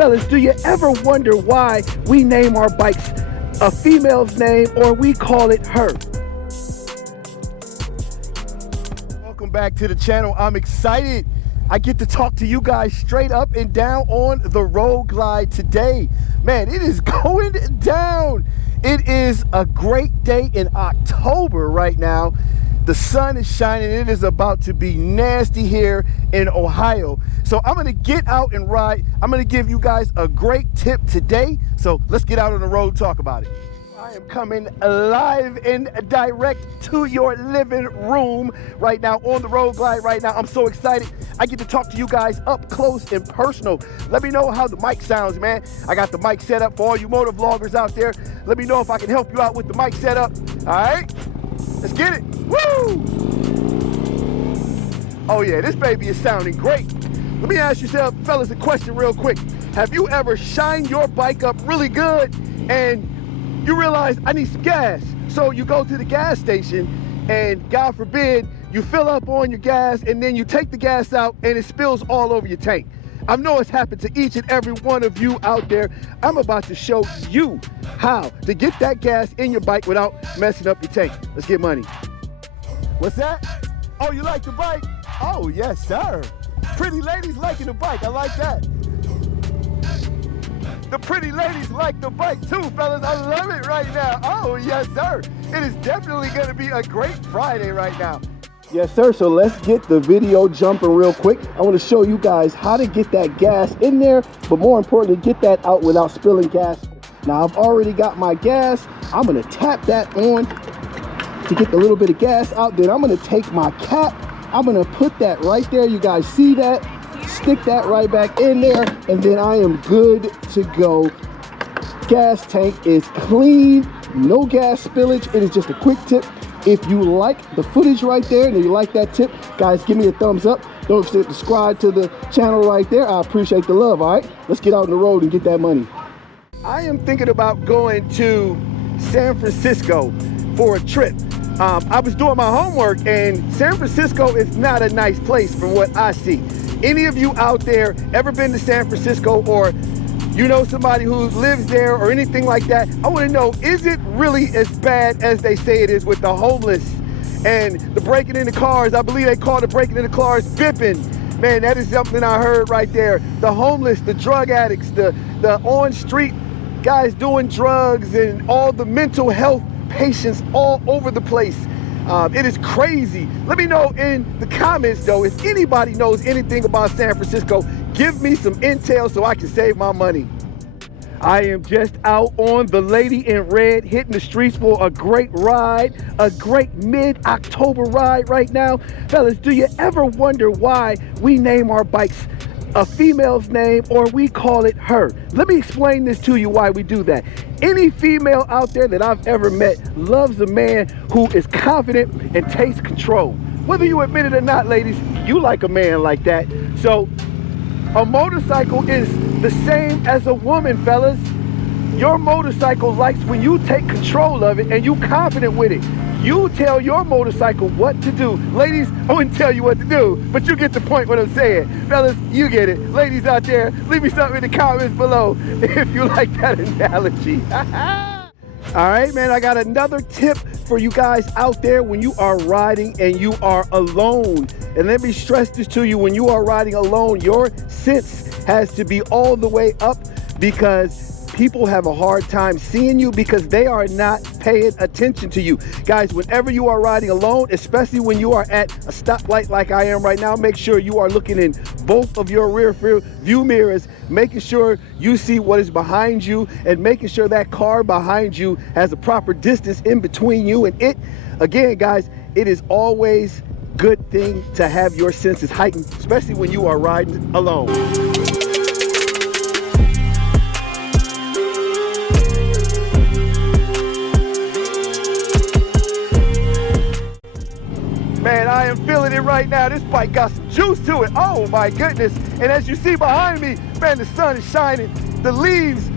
Fellas, do you ever wonder why we name our bikes a female's name or we call it her? Welcome back to the channel. I'm excited. I get to talk to you guys straight up and down on the road glide today. Man, it is going down. It is a great day in October right now. The sun is shining. It is about to be nasty here in Ohio. So I'm gonna get out and ride. I'm gonna give you guys a great tip today. So let's get out on the road and talk about it. I am coming live and direct to your living room right now on the road glide right now. I'm so excited. I get to talk to you guys up close and personal. Let me know how the mic sounds, man. I got the mic set up for all you motovloggers out there. Let me know if I can help you out with the mic setup. All right, let's get it. Woo! Oh yeah, this baby is sounding great. Let me ask you, fellas, a question real quick. Have you ever shined your bike up really good and you realize I need some gas? So you go to the gas station and God forbid you fill up on your gas and then you take the gas out and it spills all over your tank. I know it's happened to each and every one of you out there. I'm about to show you how to get that gas in your bike without messing up your tank. Let's get money. What's that? Oh, you like the bike? Oh, yes, sir. Pretty ladies liking the bike. I like that. The pretty ladies like the bike too, fellas. I love it right now. Oh, yes, sir. It is definitely going to be a great Friday right now. Yes, sir. So let's get the video jumping real quick. I want to show you guys how to get that gas in there, but more importantly, get that out without spilling gas. Now, I've already got my gas. I'm going to tap that on to get a little bit of gas out. Then I'm going to take my cap. I'm going to put that right there. You guys see that? Stick that right back in there, and then I am good to go. Gas tank is clean, no gas spillage. It is just a quick tip. If you like the footage right there and you like that tip, guys, give me a thumbs up. Don't forget to subscribe to the channel right there. I appreciate the love. All right, let's get out on the road and get that money. I am thinking about going to San Francisco for a trip. I was doing my homework, and San Francisco is not a nice place from what I see. Any of you out there ever been to San Francisco, or you know somebody who lives there or anything like that? I want to know, is it really as bad as they say it is with the homeless and the breaking into cars? I believe they call the breaking into cars bipping. Man, that is something I heard right there. The homeless, the drug addicts, the on street guys doing drugs, and all the mental health patients all over the place. It is crazy. Let me know in the comments though, if anybody knows anything about San Francisco. Give me some intel so I can save my money. I am just out on the Lady in Red, hitting the streets for a great ride, a great mid-October ride right now. Fellas, do you ever wonder why we name our bikes a female's name or we call it her? Let me explain this to you why we do that. Any female out there that I've ever met loves a man who is confident and takes control. Whether you admit it or not, ladies, you like a man like that. So a motorcycle is the same as a woman, fellas. Your motorcycle likes when you take control of it and you confident with it. You tell your motorcycle what to do. Ladies, I wouldn't tell you what to do, but you get the point what I'm saying. Fellas, you get it. Ladies out there, leave me something in the comments below if you like that analogy. All right, man, I got another tip for you guys out there when you are riding and you are alone. And let me stress this to you, when you are riding alone, your sense has to be all the way up, because people have a hard time seeing you because they are not paying attention to you. Guys, whenever you are riding alone, especially when you are at a stoplight like I am right now, make sure you are looking in both of your rear view mirrors, making sure you see what is behind you and making sure that car behind you has a proper distance in between you and it. Again, guys, it is always a good thing to have your senses heightened, especially when you are riding alone. Man, I am feeling it right now. This bike got some juice to it. Oh my goodness. And as you see behind me, man, the sun is shining. The leaves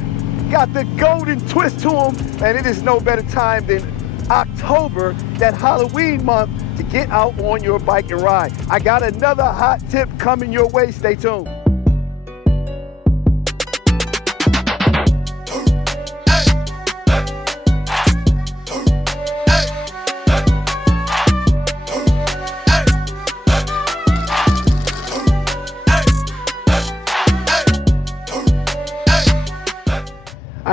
got the golden twist to them. And it is no better time than October, that Halloween month, to get out on your bike and ride. I got another hot tip coming your way. Stay tuned.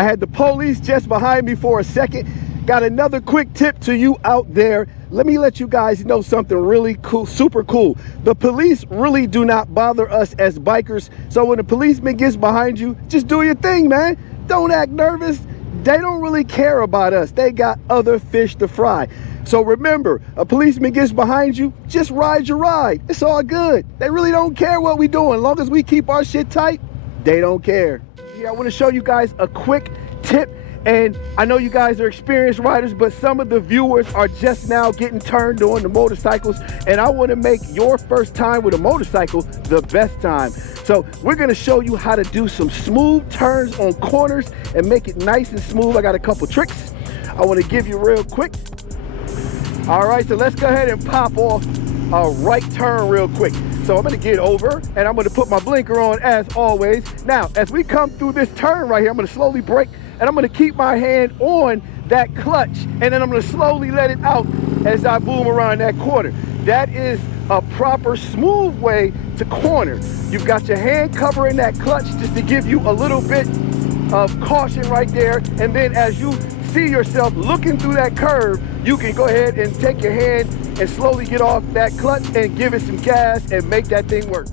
I had the police just behind me for a second. Got another quick tip to you out there. Let me let you guys know something really cool, super cool. The police really do not bother us as bikers. So when a policeman gets behind you, just do your thing, man. Don't act nervous. They don't really care about us. They got other fish to fry. So remember, a policeman gets behind you, just ride your ride. It's all good. They really don't care what we doing. As long as we keep our shit tight, they don't care. Here, I want to show you guys a quick tip. And I know you guys are experienced riders, but some of the viewers are just now getting turned on to motorcycles, and I want to make your first time with a motorcycle the best time. So we're going to show you how to do some smooth turns on corners and make it nice and smooth. I got a couple tricks I want to give you real quick. All right, so let's go ahead and pop off a right turn real quick. So I'm going to get over and I'm going to put my blinker on as always. Now, as we come through this turn right here, I'm going to slowly brake. And I'm gonna keep my hand on that clutch, and then I'm gonna slowly let it out as I boom around that corner. That is a proper smooth way to corner. You've got your hand covering that clutch just to give you a little bit of caution right there. And then as you see yourself looking through that curve, you can go ahead and take your hand and slowly get off that clutch and give it some gas and make that thing work.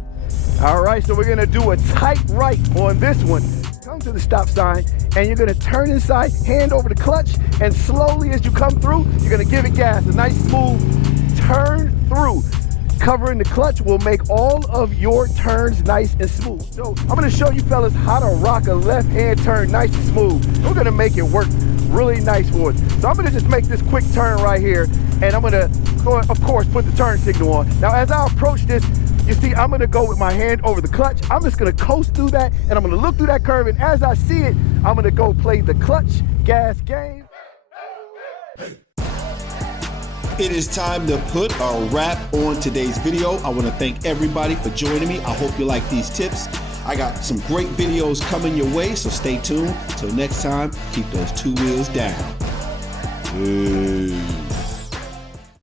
All right, so we're gonna do a tight right on this one. Come to the stop sign and you're gonna turn inside, hand over the clutch, and slowly as you come through, you're gonna give it gas. A nice smooth turn through. Covering the clutch will make all of your turns nice and smooth. So I'm gonna show you fellas how to rock a left hand turn nice and smooth. We're gonna make it work really nice for us. So I'm gonna just make this quick turn right here, and I'm gonna, of course, put the turn signal on. Now as I approach this, you see, I'm gonna go with my hand over the clutch. I'm just gonna coast through that, and I'm gonna look through that curve, and as I see it, I'm gonna go play the clutch gas game. It is time to put a wrap on today's video. I wanna thank everybody for joining me. I hope you like these tips. I got some great videos coming your way, so stay tuned. Till next time, keep those two wheels down. Peace.